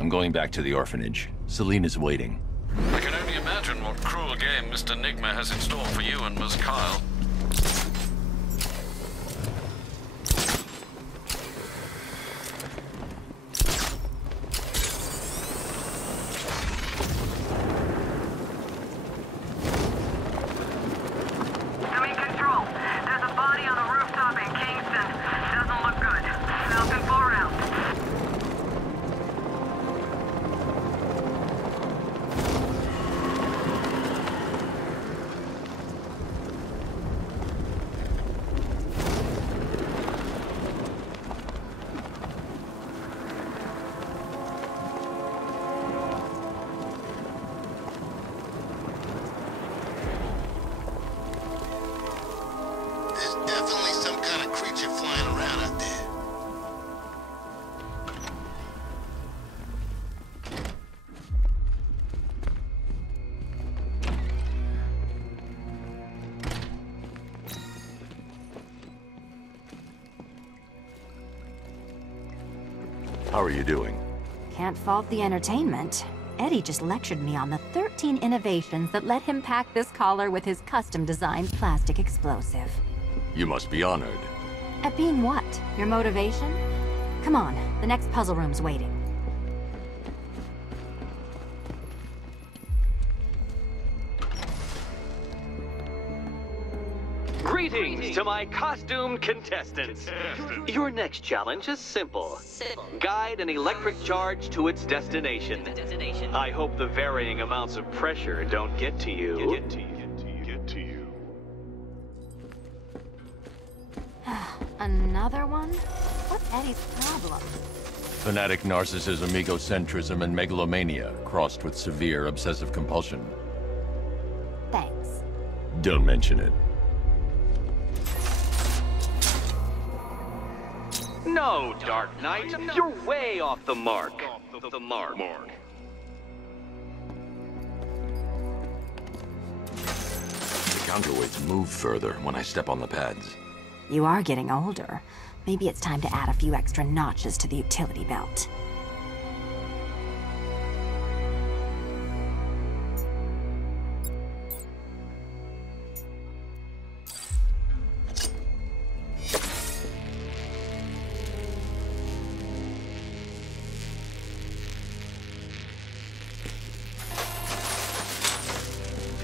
I'm going back to the orphanage. Celine is waiting. I can only imagine what cruel game Mr. Nigma has in store for you and Ms. Kyle. How are you doing? Can't fault the entertainment. Eddie just lectured me on the 13 innovations that let him pack this collar with his custom-designed plastic explosive. You must be honored. At being what? Your motivation? Come on, the next puzzle room's waiting. Greetings to my costumed contestants. Your next challenge is simple. Guide an electric charge to its destination. I hope the varying amounts of pressure don't get to you. Another one? What's Eddie's problem? Fanatic narcissism, egocentrism, and megalomania, crossed with severe obsessive compulsion. Thanks. Don't mention it. No, Dark Knight, you're way off the mark. The mark. The counterweights move further when I step on the pads. You are getting older. Maybe it's time to add a few extra notches to the utility belt.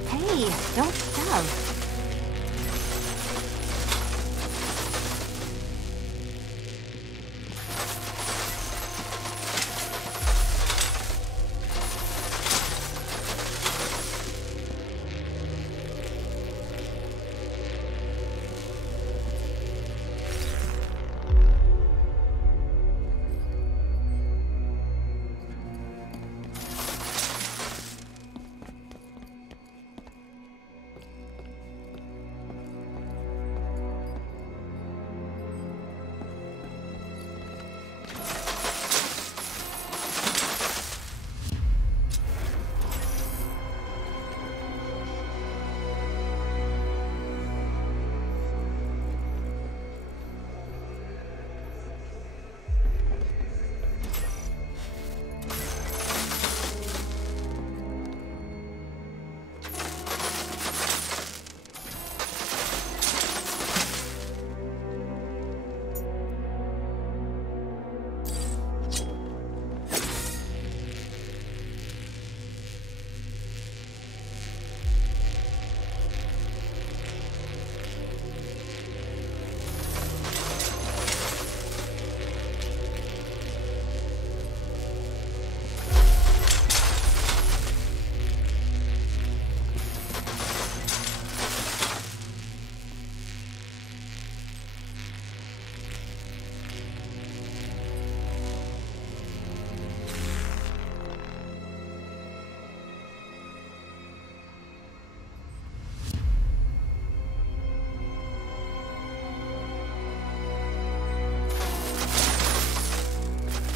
Hey, don't shove.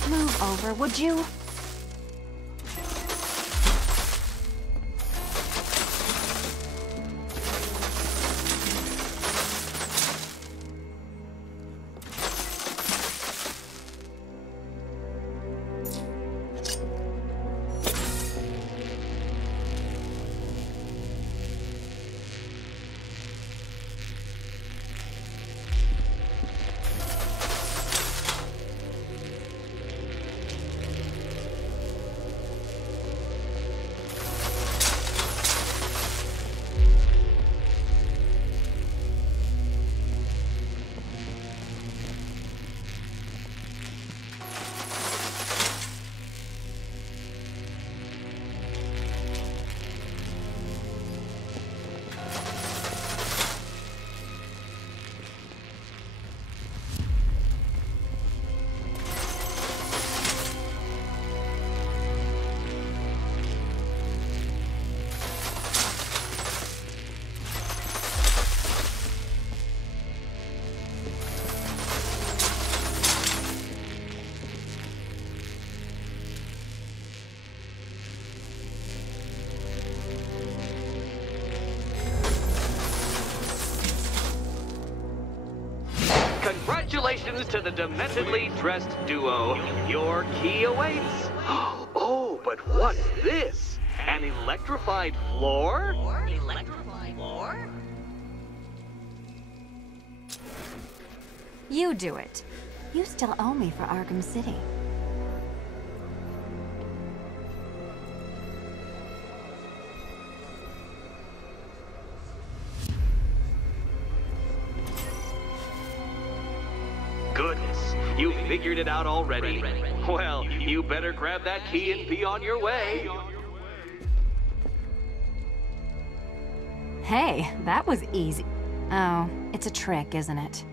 Move over, would you? Congratulations to the dementedly dressed duo. Your key awaits. Oh, but what's this? An electrified floor? Electrified floor? You do it. You still owe me for Arkham City. Goodness, you figured it out already? Well, you better grab that key and be on your way. Hey, that was easy. Oh, it's a trick, isn't it?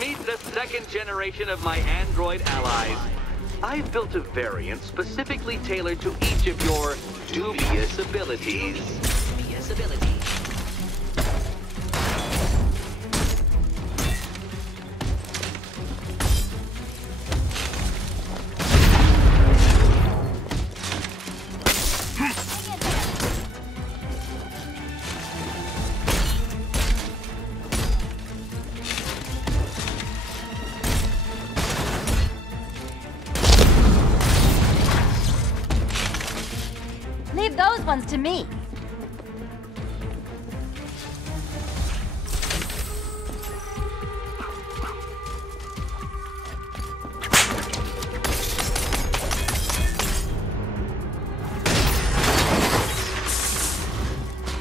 Meet the second generation of my android allies. I've built a variant specifically tailored to each of your dubious abilities. Dubious abilities. Leave those ones to me.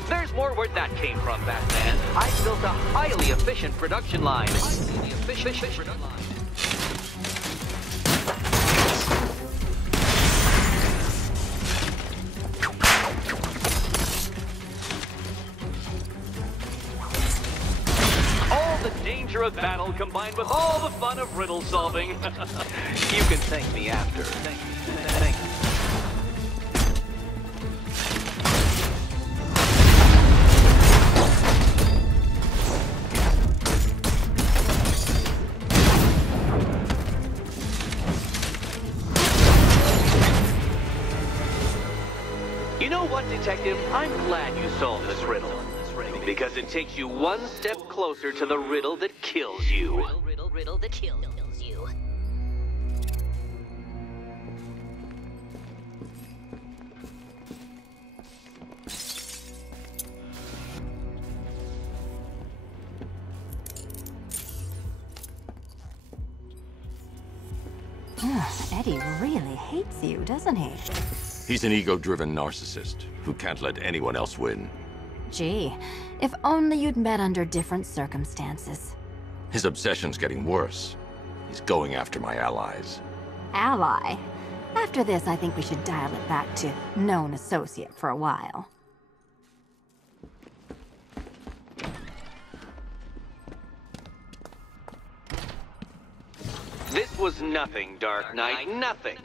There's more where that came from, Batman. I built a highly efficient production line. The danger of battle combined with all the fun of riddle solving. You can thank me after. Thank you. You know what, Detective? I'm glad you solved this riddle. Because it takes you one step closer to the riddle that kills you. Riddle that kills you. Eddie really hates you, doesn't he? He's an ego-driven narcissist who can't let anyone else win. Gee, if only you'd met under different circumstances. His obsession's getting worse. He's going after my allies. Ally? After this, I think we should dial it back to known associate for a while. was nothing, Dark Knight, nothing.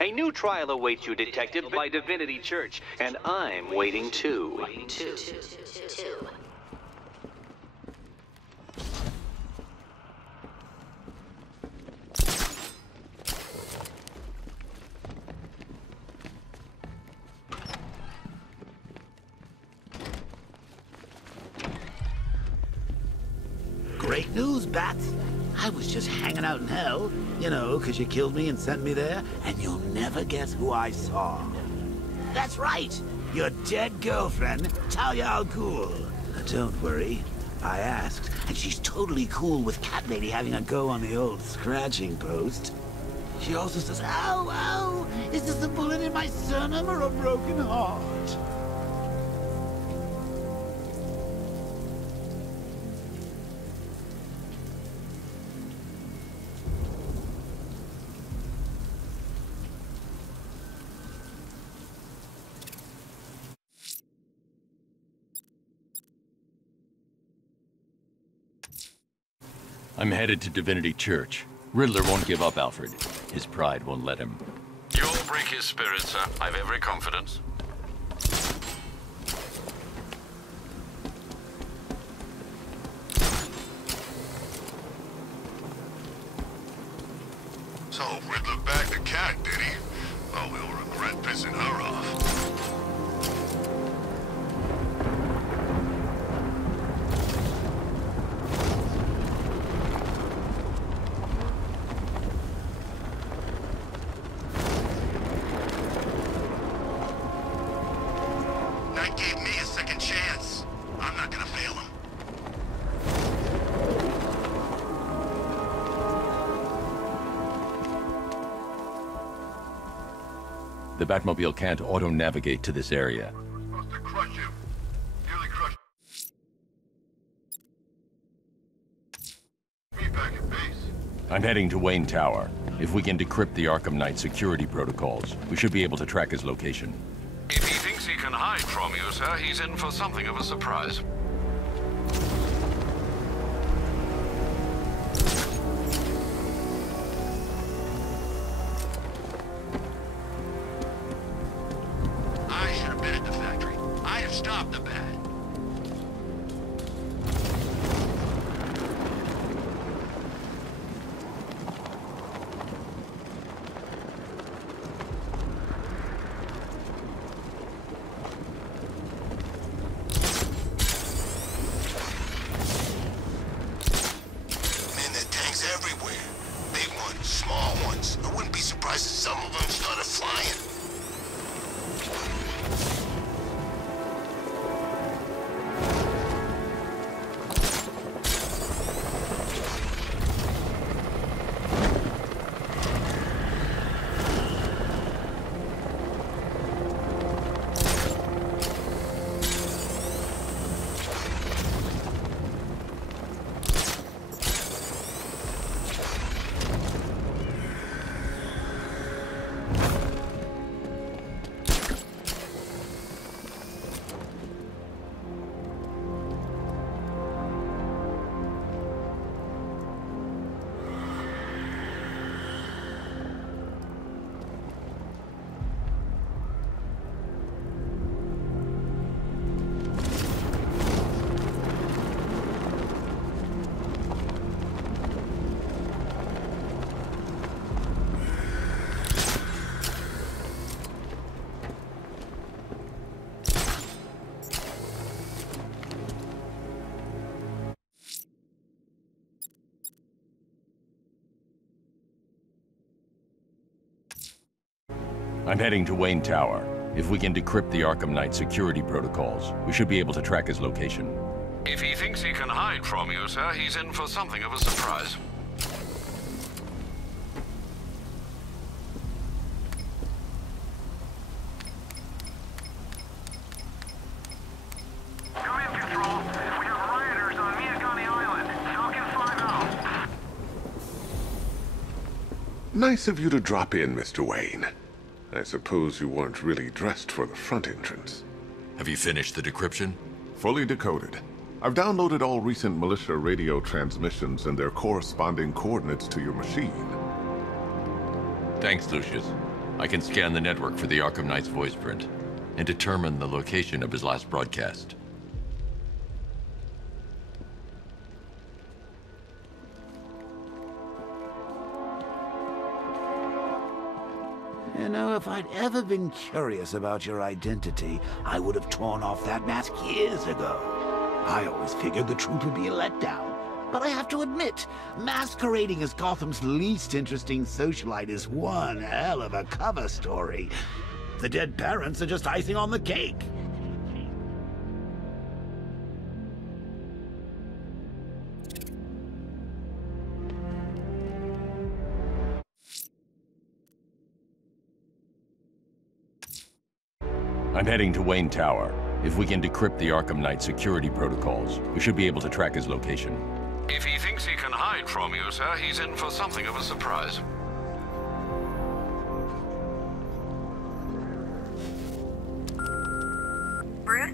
A new trial awaits you, Detective, by Divinity Church, and I'm waiting too. Great news, Bats. I was just hanging out in hell, you know, 'cause you killed me and sent me there, and you'll never guess who I saw. That's right, your dead girlfriend, Talia al Ghul. Don't worry, I asked, and she's totally cool with Cat Lady having a go on the old scratching post. She also says, ow, ow, is this a bullet in my sternum or a broken heart? I'm headed to Divinity Church. Riddler won't give up, Alfred. His pride won't let him. You'll break his spirit, sir. I've every confidence. So Riddler bagged the cat, did he? Oh, we'll regret pissing her off. Knight gave me a second chance. I'm not gonna fail him. The Batmobile can't auto-navigate to this area. Supposed to crush him. Nearly crushed me back at base. I'm heading to Wayne Tower. If we can decrypt the Arkham Knight security protocols, we should be able to track his location. If he thinks he can hide from you, sir, he's in for something of a surprise. I should have been at the factory. I have stopped the bat. Man, there are tanks everywhere. Big ones, small ones. I wouldn't be surprised if some of them started flying. I'm heading to Wayne Tower. If we can decrypt the Arkham Knight security protocols, we should be able to track his location. If he thinks he can hide from you, sir, he's in for something of a surprise. Come in, Control. We have rioters on Miyagani Island. Falcon 5-0. Nice of you to drop in, Mr. Wayne. I suppose you weren't really dressed for the front entrance. Have you finished the decryption? Fully decoded. I've downloaded all recent militia radio transmissions and their corresponding coordinates to your machine. Thanks, Lucius. I can scan the network for the Arkham Knight's voice print and determine the location of his last broadcast. You know, if I'd ever been curious about your identity, I would have torn off that mask years ago. I always figured the truth would be a letdown. But I have to admit, masquerading as Gotham's least interesting socialite is one hell of a cover story. The dead parents are just icing on the cake. I'm heading to Wayne Tower. If we can decrypt the Arkham Knight security protocols, we should be able to track his location. If he thinks he can hide from you, sir, he's in for something of a surprise. Bruce?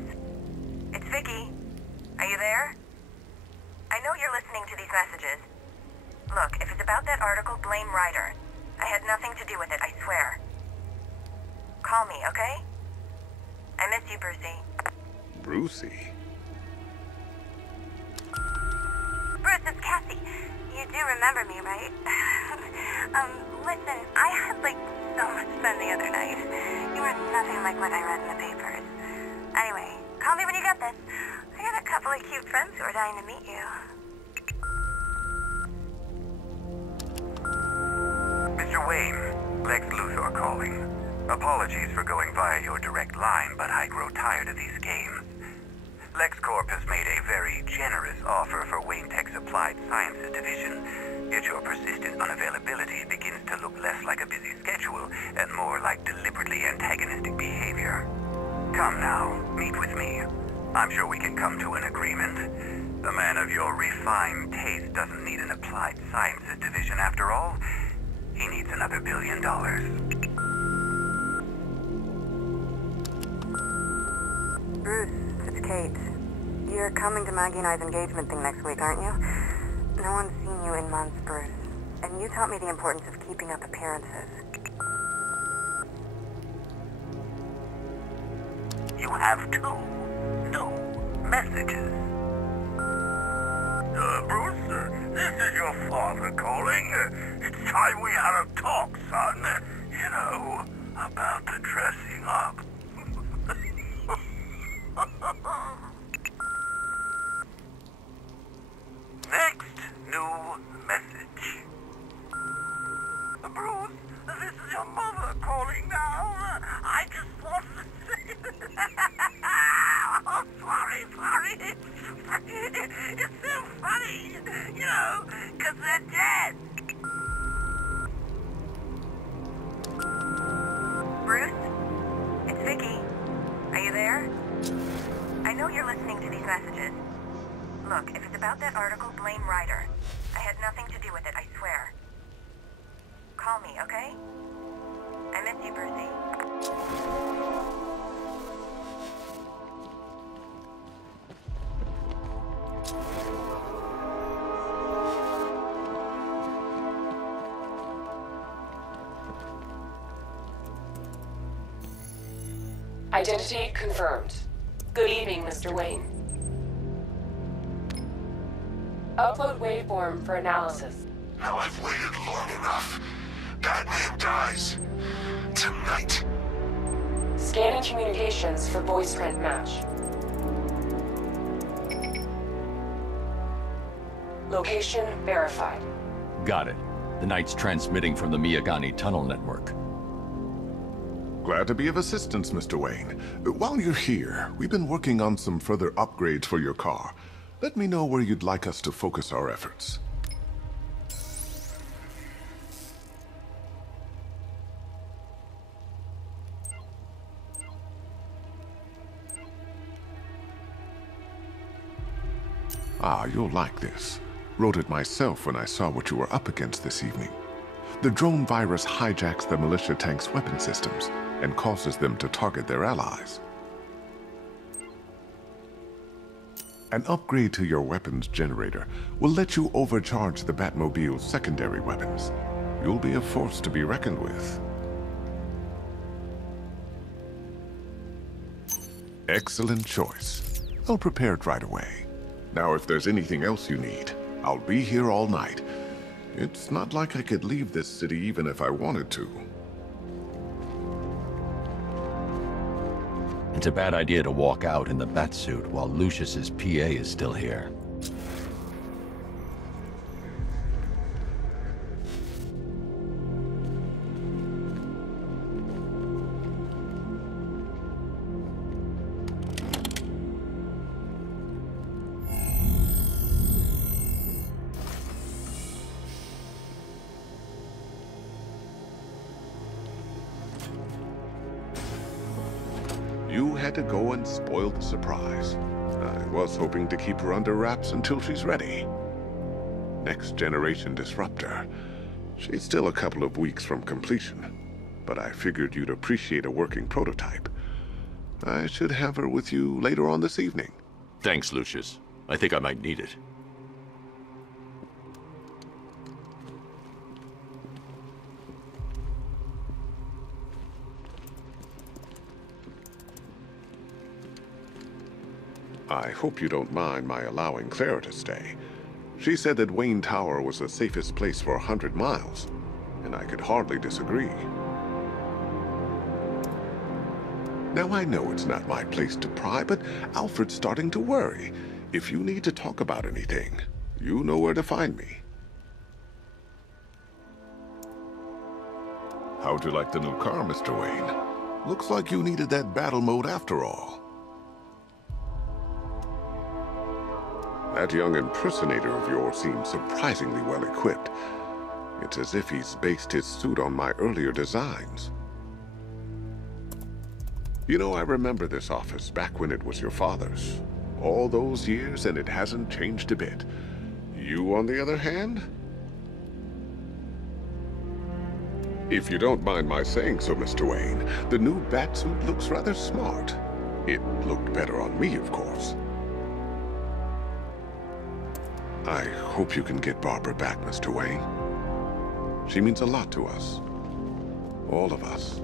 It's Vicky. Are you there? I know you're listening to these messages. Look, if it's about that article, blame Ryder. I had nothing to do with it, I swear. Call me, okay? I miss you, Brucey. Brucey? Bruce, it's Cassie. You do remember me, right? Listen, I had, so much fun the other night. You were nothing like what I read in the papers. Anyway, call me when you get this. I got a couple of cute friends who are dying to meet you. Mr. Wayne, Lex Luthor calling. Apologies for going via your direct line, but I grow tired of these games. LexCorp has made a very generous offer for Wayne Tech's Applied Sciences division, yet your persistent unavailability begins to look less like a busy schedule and more like deliberately antagonistic behavior. Come now, meet with me. I'm sure we can come to an agreement. A man of your refined taste doesn't need an Applied Sciences division after all. He needs another $1 billion. Bruce, it's Kate. You're coming to Maggie and I's engagement thing next week, aren't you? No one's seen you in months, Bruce. And you taught me the importance of keeping up appearances. You have two new messages. Bruce, this is your father calling. It's time we had a talk, son. You know, about the dressing up. Next new message. Bruce, this is your mother calling now. I just wanted to say... Oh, sorry. It's so funny, you know, because they're dead. Bruce? It's Vicky. Are you there? I know you're listening to these messages. Look, if it's about that article, blame Ryder. I had nothing to do with it, I swear. Call me, okay? I miss you, Brucey. Identity confirmed. Good evening, Mr. Wayne. Upload waveform for analysis. Now I've waited long enough. Batman dies. Tonight. Scanning communications for voice print match. Location verified. Got it. The Knight's transmitting from the Miyagani tunnel network. Glad to be of assistance, Mr. Wayne. While you're here, we've been working on some further upgrades for your car. Let me know where you'd like us to focus our efforts. Ah, you'll like this. Wrote it myself when I saw what you were up against this evening. The drone virus hijacks the militia tank's weapon systems and causes them to target their allies. An upgrade to your weapons generator will let you overcharge the Batmobile's secondary weapons. you'll be a force to be reckoned with. Excellent choice. I'll prepare it right away. Now, if there's anything else you need, I'll be here all night. It's not like I could leave this city even if I wanted to. It's a bad idea to walk out in the Batsuit while Lucius's PA is still here. You had to go and spoil the surprise. I was hoping to keep her under wraps until she's ready. Next generation disruptor. She's still a couple of weeks from completion, but I figured you'd appreciate a working prototype. I should have her with you later on this evening. Thanks, Lucius. I think I might need it. I hope you don't mind my allowing Clara to stay. She said that Wayne Tower was the safest place for 100 miles, and I could hardly disagree. Now, I know it's not my place to pry, but Alfred's starting to worry. If you need to talk about anything, you know where to find me. How'd you like the new car, Mr. Wayne? Looks like you needed that battle mode after all. That young impersonator of yours seems surprisingly well equipped. It's as if he's based his suit on my earlier designs. You know, I remember this office back when it was your father's. All those years and it hasn't changed a bit. You, on the other hand? If you don't mind my saying so, Mr. Wayne, the new Batsuit looks rather smart. It looked better on me, of course. I hope you can get Barbara back, Mr. Wayne. She means a lot to us. All of us.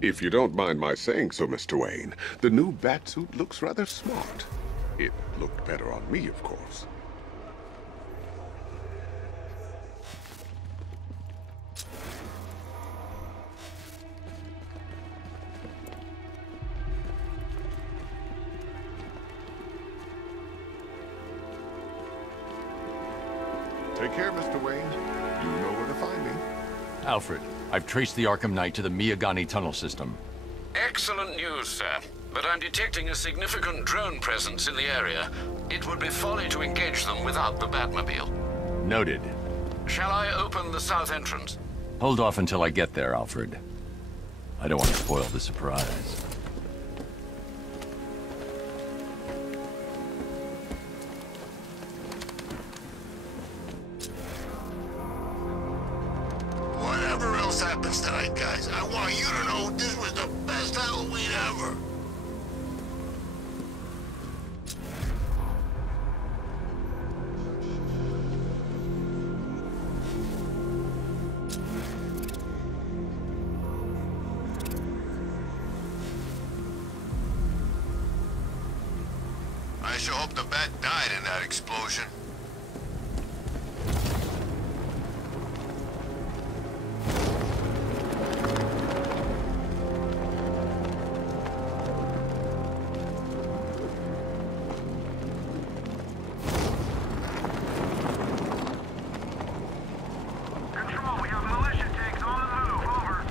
If you don't mind my saying so, Mr. Wayne, the new Batsuit looks rather smart. It looked better on me, of course. Take care, Mr. Wayne. You know where to find me. Alfred, I've traced the Arkham Knight to the Miyagani tunnel system. Excellent news, sir. But I'm detecting a significant drone presence in the area. It would be folly to engage them without the Batmobile. Noted. Shall I open the south entrance? Hold off until I get there, Alfred. I don't want to spoil the surprise. Whatever else happens tonight, guys, I want you to know this was the best Halloween ever. I sure hope the bat died in that explosion. Control, we have militia tanks on the move. Over.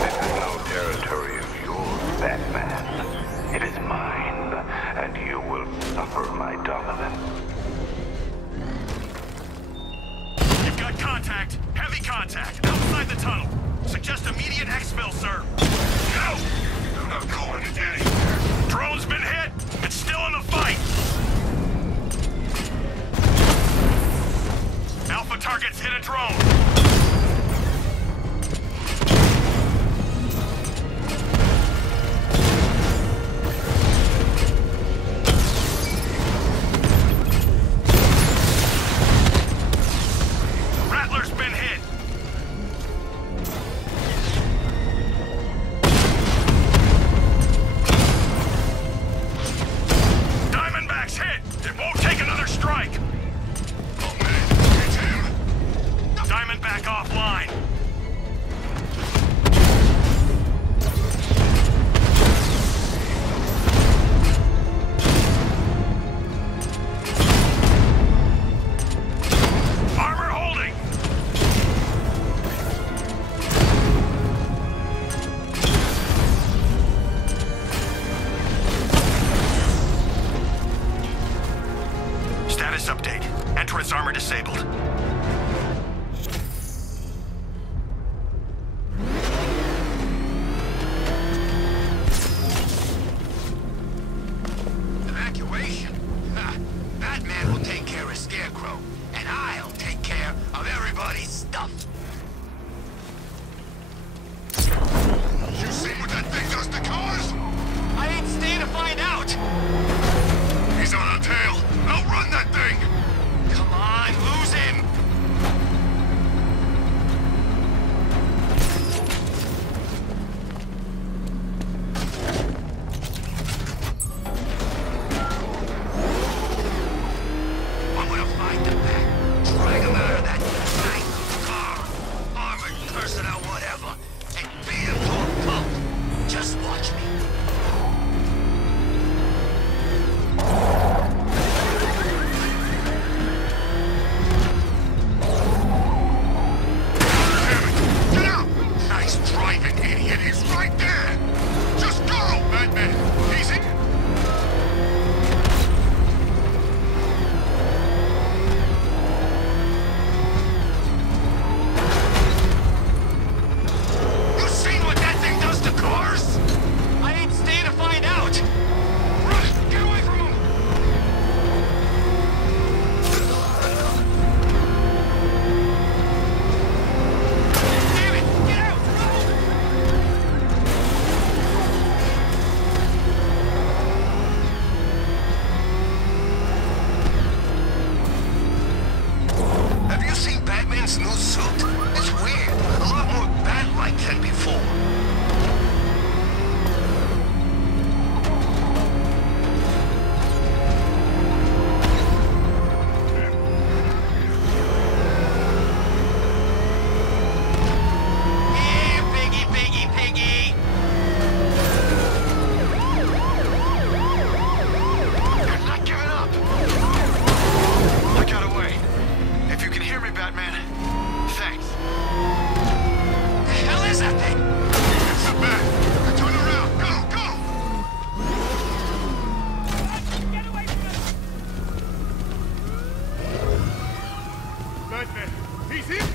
This is no territory of yours, Batman. It is mine, and you will suffer my dominance. You've got contact. Heavy contact. Outside the tunnel. Suggest immediate exfil, sir. Go! calling it Eddie. Drone's been hit! It's still in the fight! Alpha targets hit a drone! Rattler's been hit! Diamondback's hit! It won't take another strike! Oh man, it's him! Diamondback offline! Armor holding! Status update. Entrance armor disabled. Evacuation? Ha! Batman will take care of Scarecrow, and I'll take care of everybody's stuff. You see what that thing does to cars? I ain't staying to find out. He's on our tail. Outrun that thing! Come on, lose him. I'm gonna find the bat, drag him out of that nice car, armored personnel, whatever, and beat him to a pulp. Just watch me. Damn it! Get out! Nice driving, idiot! He's right there! Just go, Batman! Easy! You seen what that thing does to cars? I ain't staying to find out. Run! Get away from him! Damn it, get out. Have you seen Batman's new suit? It's weird. A lot more bat-like than before. Yeah, piggy, piggy, piggy. You're not giving up. I got away. If you can hear me, Batman, thanks. The hell is that thing? It's a bat. Turn around. Go, go! Get away from us. Batman, he's hit!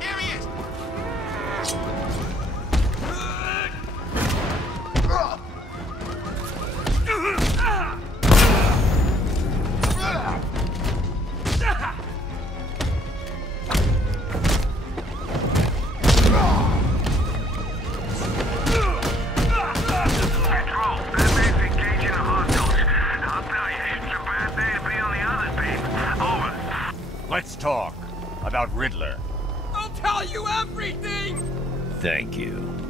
Here he is. Control, Batman's engaging the hostiles. I'll tell you, it's a bad day to be on the other team. Over. Let's talk about Riddler. I'll tell you everything. Thank you.